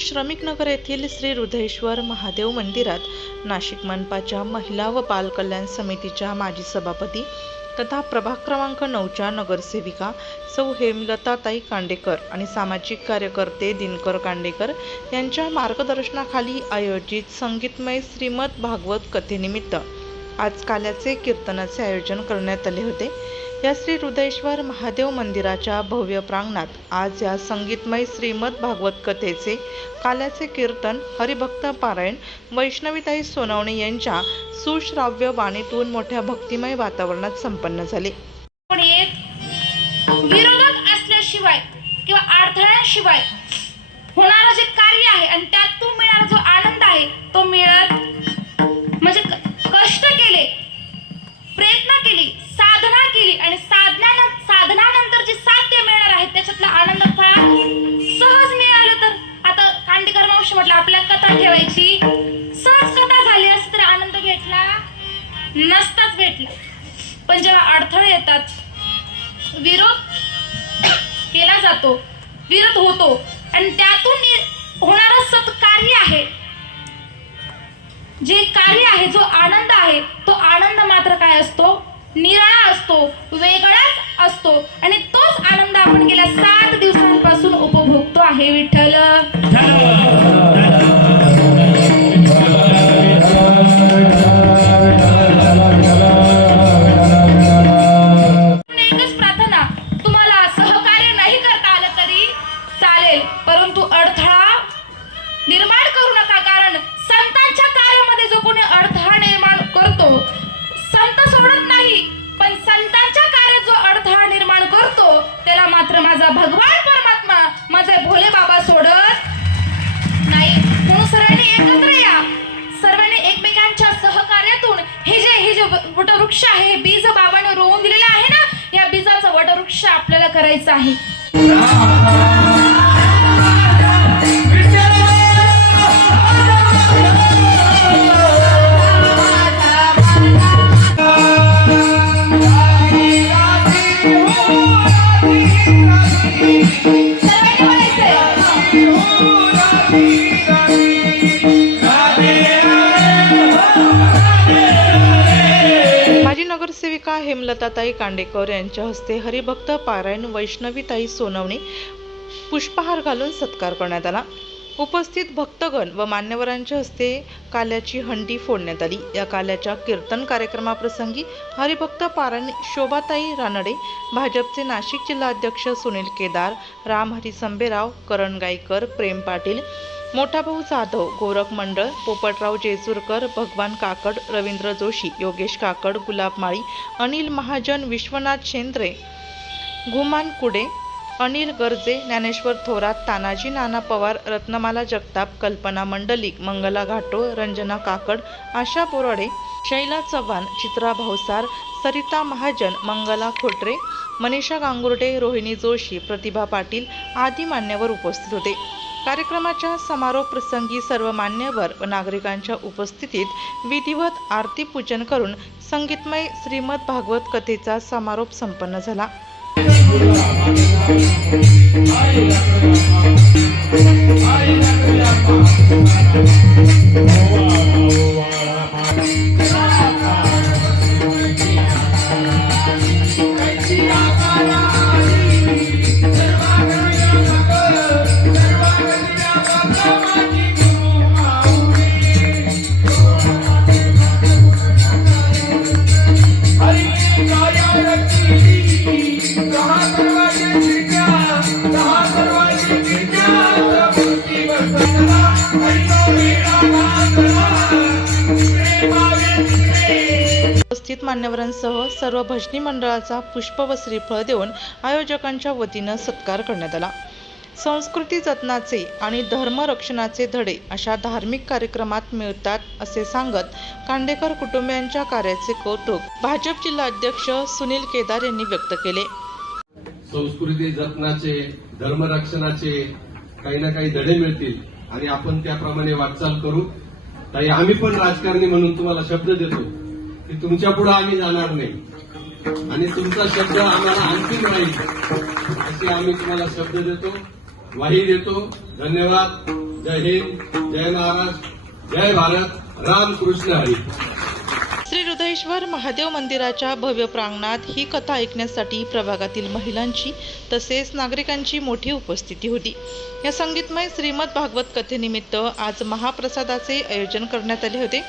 श्रमिक नगर येथील श्री हृदयेश्वर महादेव मंदिरात नाशिक मनपाच्या महिला व बाल कल्याण समितीच्या माजी सभापती तथा प्रभाग क्रमांक नऊच्या नगरसेविका सौ हेमलताताई कांडेकर आणि सामाजिक कार्यकर्ते दिनकर कांडेकर यांच्या मार्गदर्शनाखाली आयोजित संगीतमय श्रीमद भागवत कथेनिमित्त आज काल्याचे कीर्तनाचे आयोजन करण्यात आले होते. या श्री हृदयेश्वर महादेव मंदिराच्या भव्य प्रांगणात आज या संगीतमय श्रीमद भागवत कथेचे काल्याचे कीर्तन हरिभक्त पारायण वैष्णवीताई सोनवणे यांच्या सुश्राव्य वाणीतून मोठ्या भक्तिमय वातावरणात संपन्न झाले. विरोधक असल्याशिवाय किंवा अडथळ्याशिवाय होणारं जे कार्य आहे आणि त्यातून मिळणारा जो आनंद आहे तो मिळत नसताच भेटला. पण जेव्हा अडथळे येतात विरोध केला जातो विरोध होतो आणि त्यातून होणार सत्कार्य आहे. जे कार्य आहे जो आनंद आहे तो आनंद मात्र काय असतो? निराळा असतो वेगळाच असतो आणि तोच आनंद आपण गेल्या सात दिवसांपासून उपभोगतो आहे विठ्ठल. हे जे वटवृक्ष आहे हे बीज बाबाने रोवून दिलेलं आहे ना या बीजाचा वटवृक्ष आपल्याला करायचं आहे सर्वांनी म्हणायचंय नगरसेविका हेमलताताई कांडेकर यांच्या हस्ते हरिभक्त पारायण वैष्णवीताई सोनवणे पुष्पहार घालून सत्कार करण्यात आला. उपस्थित भक्तगण व मान्यवरांच्या हस्ते काल्याची हंडी फोडण्यात आली. या काल्याच्या कीर्तन कार्यक्रमाप्रसंगी हरिभक्त पारण शोभाताई रानडे भाजपचे नाशिक जिल्हाध्यक्ष सुनील केदार राम हरी संबेराव करण गायकर प्रेम पाटील मोठा भाऊ जाधव गोरख मंडळ पोपटराव जेजूरकर भगवान काकड रवींद्र जोशी योगेश काकड गुलाब माळी अनिल महाजन विश्वनाथ शेंद्रे घुमान कुडे अनिल गर्जे ज्ञानेश्वर थोरात तानाजी नाना पवार रत्नमाला जगताप कल्पना मंडलिक मंगला घाटो रंजना काकड आशा बोराडे शैला चव्हाण चित्रा भावसार सरिता महाजन मंगला खोटरे मनीषा गांगुर्डे रोहिणी जोशी प्रतिभा पाटील आदी मान्यवर उपस्थित होते. कार्यक्रमाच्या समारोप प्रसंगी सर्व मान्यवर व नागरिकांच्या उपस्थितीत विधिवत आरती पूजन करून संगीतमय श्रीमद भागवत कथेचा समारोप संपन्न झाला. Thank you. उपस्थित मान्यवरांसह सर्व भजनी मंडळाचा पुष्प व श्रीफळ देऊन आयोजकांच्या वतीनं सत्कार करण्यात आला. संस्कृती जतनाचे आणि धर्मरक्षणाचे धडे अशा धार्मिक कार्यक्रमात मिळतात असे सांगत कांडेकर कुटुंबियांच्या कार्याचे कौतुक भाजप जिल्हा अध्यक्ष सुनील केदार यांनी व्यक्त केले. संस्कृती जतनाचे धर्मरक्षणाचे काही ना काही धडे मिळतील आणि आपण त्याप्रमाणे वाटचाल करू. ताई आम्ही पण राजकारणी म्हणून तुम्हाला शब्द देतो. की तुमच्यापुढे आम्ही जाणार नाही. आणि तुमचा शब्द आम्हाला अंतिम राहील असे आम्ही तुम्हाला शब्द देतो वाही देतो. धन्यवाद. जय हिंद. जय महाराष्ट्र जय भारत. रामकृष्ण हरी. श्री हृदयेश्वर महादेव मंदिराच्या भव्य प्रांगणात ही कथा ऐकण्यासाठी प्रभागातील महिलांची तसेच नागरिकांची मोठी उपस्थिती होती. या संगीतमय श्रीमद भागवत कथेनिमित्त आज महाप्रसादाचे आयोजन करण्यात आले होते.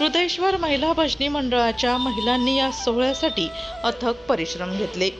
हृदयेश्वर महिला भजनी मंडळाच्या महिलांनी या सोहळ्यासाठी अथक परिश्रम घेतले.